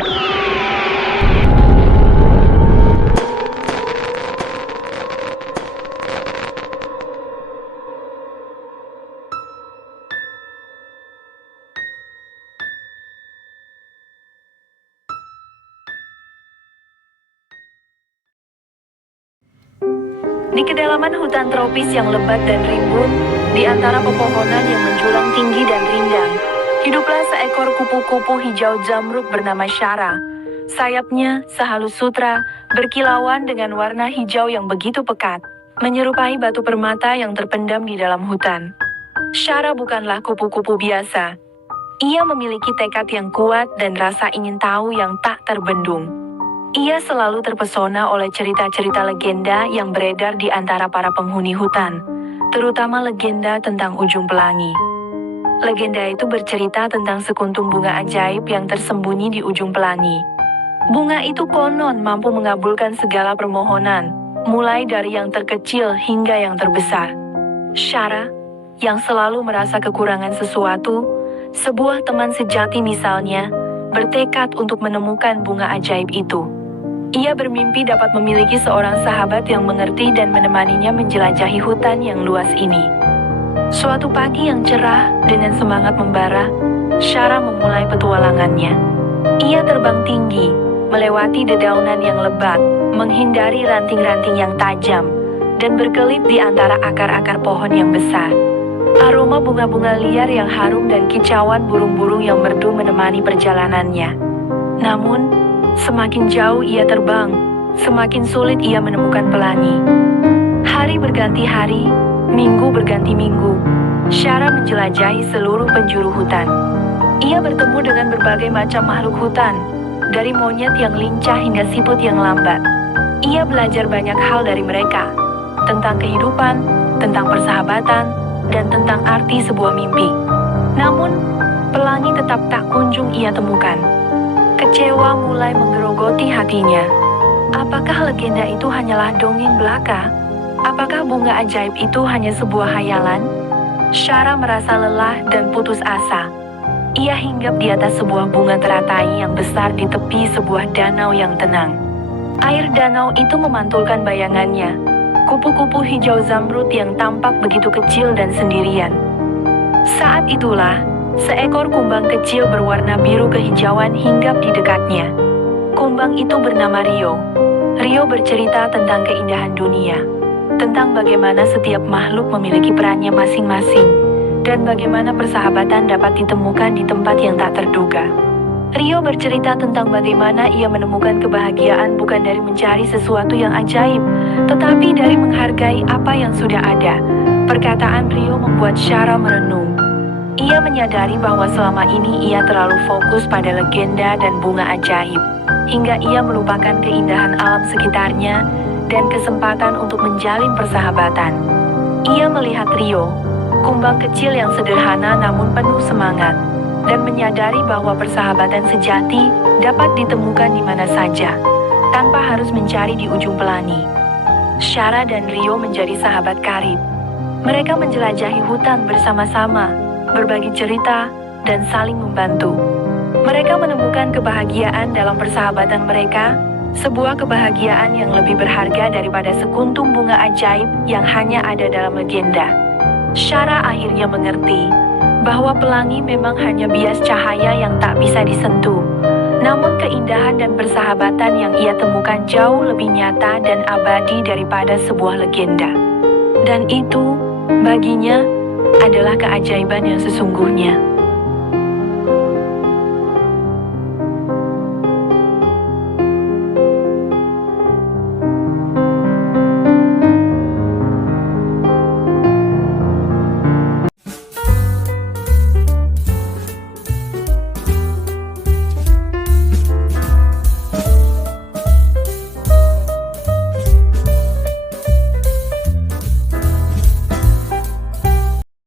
Di kedalaman hutan tropis yang lebat dan rimbun, di antara pepohonan yang menjulang tinggi dan rindang, hiduplah seekor kupu-kupu hijau zamrud bernama Shara. Sayapnya, sehalus sutra, berkilauan dengan warna hijau yang begitu pekat, menyerupai batu permata yang terpendam di dalam hutan. Shara bukanlah kupu-kupu biasa. Ia memiliki tekad yang kuat dan rasa ingin tahu yang tak terbendung. Ia selalu terpesona oleh cerita-cerita legenda yang beredar di antara para penghuni hutan, terutama legenda tentang ujung pelangi. Legenda itu bercerita tentang sekuntum bunga ajaib yang tersembunyi di ujung pelangi. Bunga itu konon mampu mengabulkan segala permohonan, mulai dari yang terkecil hingga yang terbesar. Shara, yang selalu merasa kekurangan sesuatu, sebuah teman sejati misalnya, bertekad untuk menemukan bunga ajaib itu. Ia bermimpi dapat memiliki seorang sahabat yang mengerti dan menemaninya menjelajahi hutan yang luas ini. Suatu pagi yang cerah, dengan semangat membara, Shara memulai petualangannya. Ia terbang tinggi, melewati dedaunan yang lebat, menghindari ranting-ranting yang tajam, dan berkelip di antara akar-akar pohon yang besar. Aroma bunga-bunga liar yang harum dan kicauan burung-burung yang merdu menemani perjalanannya. Namun, semakin jauh ia terbang, semakin sulit ia menemukan pelangi. Hari berganti hari, minggu berganti minggu, Shara menjelajahi seluruh penjuru hutan. Ia bertemu dengan berbagai macam makhluk hutan, dari monyet yang lincah hingga siput yang lambat. Ia belajar banyak hal dari mereka, tentang kehidupan, tentang persahabatan, dan tentang arti sebuah mimpi. Namun, pelangi tetap tak kunjung ia temukan. Kecewa mulai menggerogoti hatinya. Apakah legenda itu hanyalah dongeng belaka? Apakah bunga ajaib itu hanya sebuah hayalan? Shara merasa lelah dan putus asa. Ia hinggap di atas sebuah bunga teratai yang besar di tepi sebuah danau yang tenang. Air danau itu memantulkan bayangannya, kupu-kupu hijau zamrud yang tampak begitu kecil dan sendirian. Saat itulah, seekor kumbang kecil berwarna biru kehijauan hinggap di dekatnya. Kumbang itu bernama Rio. Rio bercerita tentang keindahan dunia, tentang bagaimana setiap makhluk memiliki perannya masing-masing, dan bagaimana persahabatan dapat ditemukan di tempat yang tak terduga. Rio bercerita tentang bagaimana ia menemukan kebahagiaan bukan dari mencari sesuatu yang ajaib, tetapi dari menghargai apa yang sudah ada. Perkataan Rio membuat Shara merenung. Ia menyadari bahwa selama ini ia terlalu fokus pada legenda dan bunga ajaib, hingga ia melupakan keindahan alam sekitarnya dan kesempatan untuk menjalin persahabatan. Ia melihat Rio, kumbang kecil yang sederhana namun penuh semangat, dan menyadari bahwa persahabatan sejati dapat ditemukan di mana saja, tanpa harus mencari di ujung pelangi. Shara dan Rio menjadi sahabat karib. Mereka menjelajahi hutan bersama-sama, berbagi cerita, dan saling membantu. Mereka menemukan kebahagiaan dalam persahabatan mereka, sebuah kebahagiaan yang lebih berharga daripada sekuntum bunga ajaib yang hanya ada dalam legenda. Shara akhirnya mengerti bahwa pelangi memang hanya bias cahaya yang tak bisa disentuh. Namun keindahan dan persahabatan yang ia temukan jauh lebih nyata dan abadi daripada sebuah legenda. Dan itu, baginya, adalah keajaiban yang sesungguhnya.